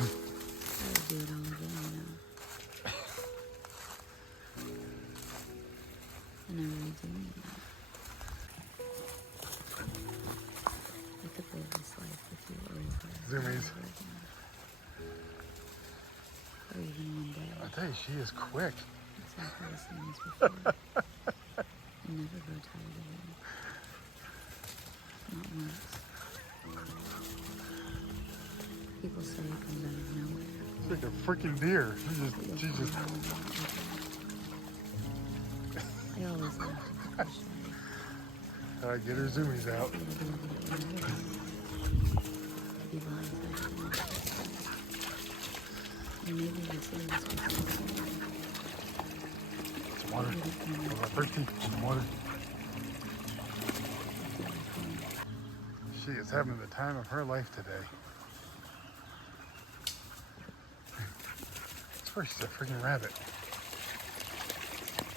would do it all again, And I really do mean that. I could live this life with you over and Zoomies. over again. Or even one day. I tell you, she is quick. Exactly the same as before. I never grow tired of you. Not once. People say it comes out of nowhere. It's like a freaking deer. She's just. I always laugh at the cliche. Get her zoomies out. Be blindsided. And maybe they say this was sincere. Some water. I'm not thirsty. Some water. She is having the time of her life today. I swear she's a freaking rabbit.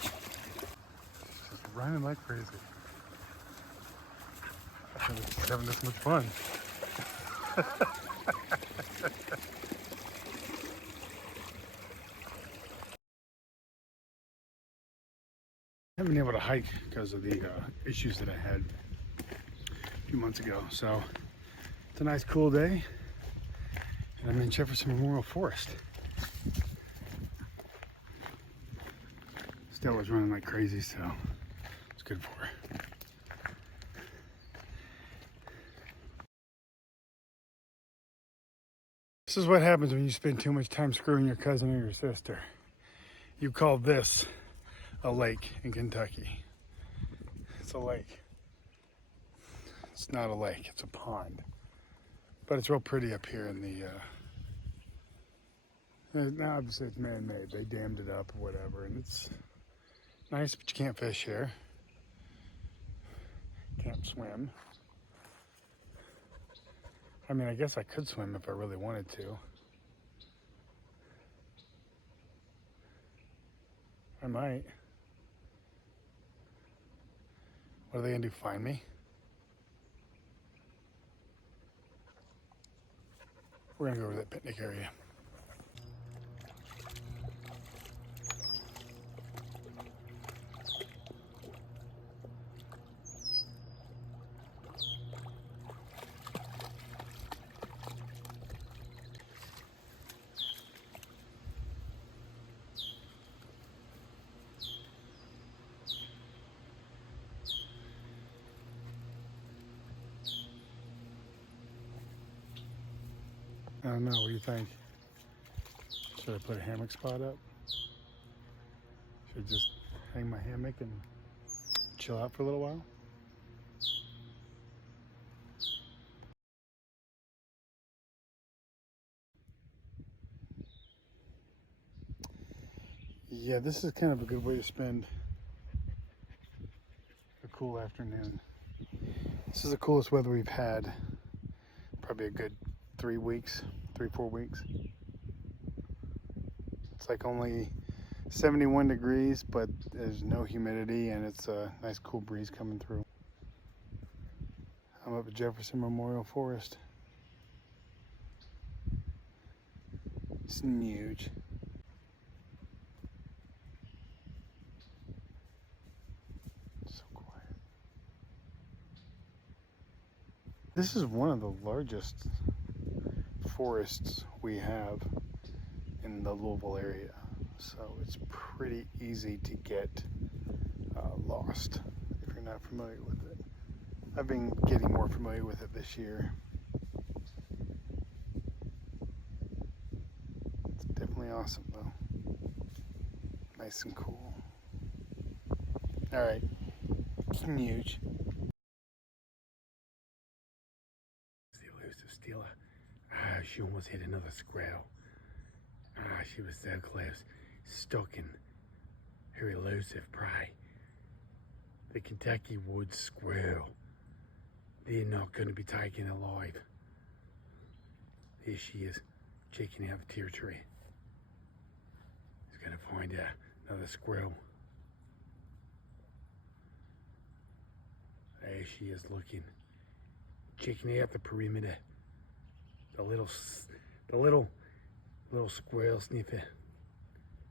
She's just running like crazy. I think she's having this much fun. I haven't been able to hike because of the issues that I had a few months ago. So it's a nice cool day and I'm in Jefferson Memorial Forest. Stella's running like crazy, so it's good for her. This is what happens when you spend too much time screwing your cousin or your sister. You call this a lake in Kentucky. It's a lake. It's not a lake, it's a pond. But it's real pretty up here in the, now obviously it's man-made. They dammed it up or whatever, and it's nice, but you can't fish here. Can't swim. I mean, I guess I could swim if I really wanted to. I might. What are they gonna do, find me? We're gonna go over to that picnic area. I don't know, what do you think? Should I put a hammock spot up? Should I just hang my hammock and chill out for a little while? Yeah, this is kind of a good way to spend a cool afternoon. This is the coolest weather we've had. Probably a good 3 weeks, 4 weeks. It's like only 71 degrees, but there's no humidity and it's a nice cool breeze coming through. I'm up at Jefferson Memorial Forest. It's huge. So quiet. This is one of the largest forests we have in the Louisville area, so it's pretty easy to get lost if you're not familiar with it. I've been getting more familiar with it this year. It's definitely awesome though. Nice and cool. Alright, huge. The elusive Stella. She almost hit another squirrel. She was so close, stalking her elusive prey. The Kentucky woods squirrel. They're not going to be taken alive. There she is, checking out the territory. She's going to find another squirrel. There she is looking, checking out the perimeter. The little Little squirrel sniffer.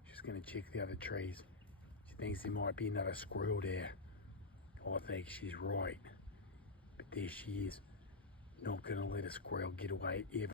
She's gonna check the other trees. She thinks there might be another squirrel there. I think she's right. But there she is. Not gonna let a squirrel get away ever.